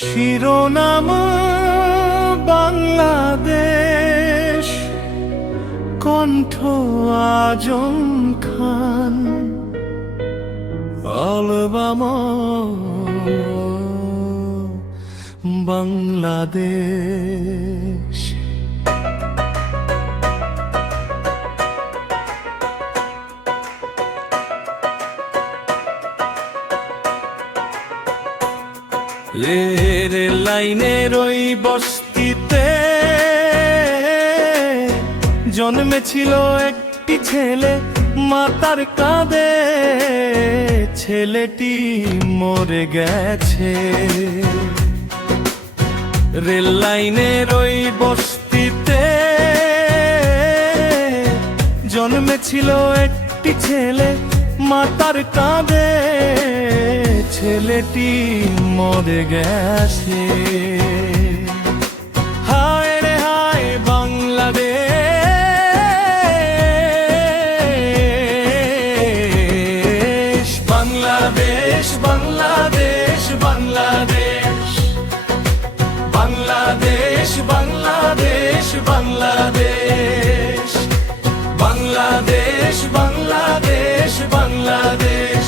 শিরোনাম বাংলাদেশ, কণ্ঠ Azam Khan. Album Bangladesh. Rail লাইনের ওই বস্তিতে জন্মেছিল একটি ছেলে, মাতার কাঁধে ছেলেটি মরে গেছে। রেল লাইনের ওই বস্তিতে জন্মেছিল একটি ছেলে, মাতার কাঁধে ছেলেটি মরে গেছে। হায় রে হায় বাংলাদেশ, বাংলাদেশ, বাংলাদেশ, বাংলাদেশ, বাংলাদেশ, বাংলাদেশ, বাংলাদেশ, বাংলাদেশ, বাংলাদেশ, বাংলাদেশ,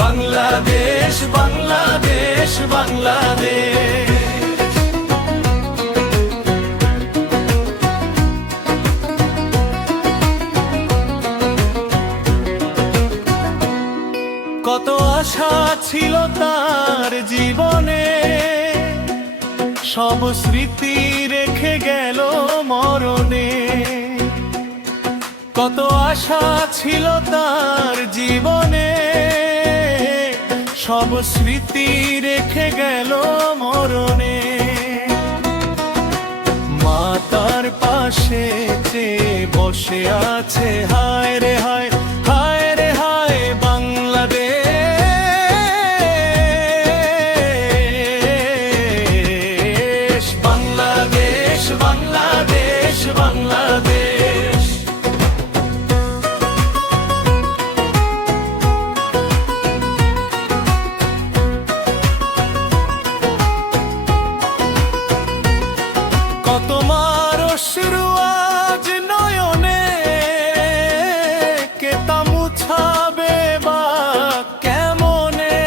বাংলাদেশ, বাংলাদেশ, বাংলাদেশ। কত আশা ছিল তার জীবনে, সব স্মৃতি রেখে গেল মরণে। কত আশা ছিল তার জীবনে, সব স্মৃতি রেখে গেল মরণে। মাতার পাশে চেয়ে বসে আছে, হায় রে হায়, হায় রে হায় বাংলাদেশ, বাংলাদেশ, বাংলাদেশ, বাংলাদেশ। কত মার অশ্রু আজ নয়নে, কে তা মুছাবে বা কেমনে।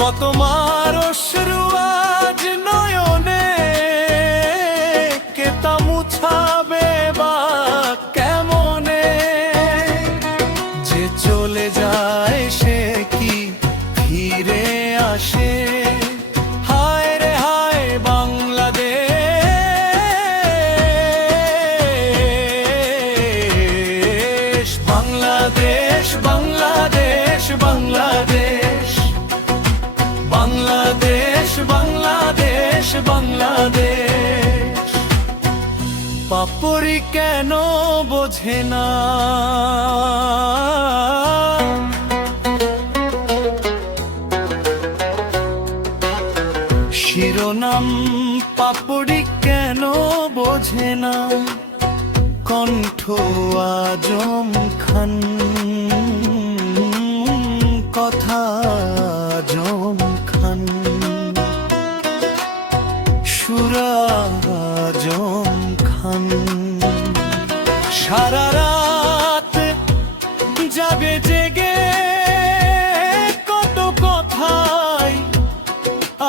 কত মার অশ্রু আজ নয়নে, কে তা মুছাবে বা কেমনে। যে চলে যায় সে কি ফিরে আসে, হায় রে হায় বাংলাদেশ, বাংলাদেশ, বাংলাদেশ, বাংলাদেশ, বাংলাদেশ, বাংলাদেশ, বাংলাদেশ। পাপড়ি কেন বোঝে না, শিরোনাম পাপড়ি কেন বোঝে না। কণ্ঠ আজম খান, কথা আজম খান, সুর আজম খান। সারা রাত যাবে জেগে কত কথাই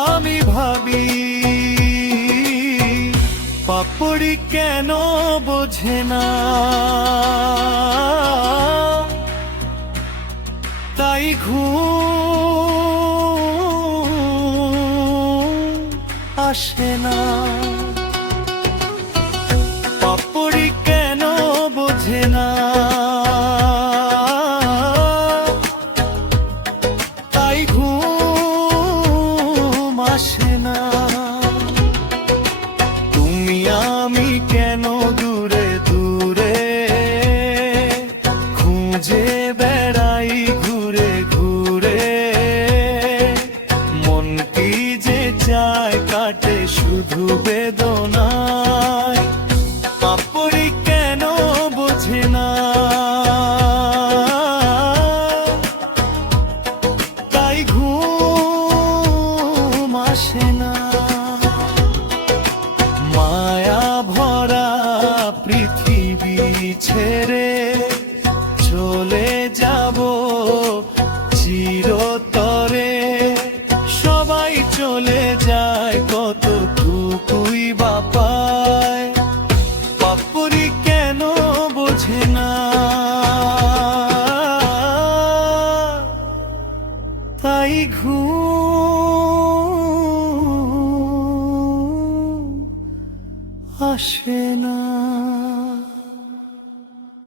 আমি ভাবি, পাপড়ি কেন বোঝে না। তাই ঘুম আসে না। পাপড়ি কেন বোঝে না, তাই ঘুম আসে না। তুমি আমি কেন দূরে দূরে খুঁজে বেড়াই ঘুরে ঘুরে। মন কি যে চায় কাটে শুধু বেদনায়, পাপড়ি কেন বোঝে না। তাই ঘুম তাই ঘুম আসে না।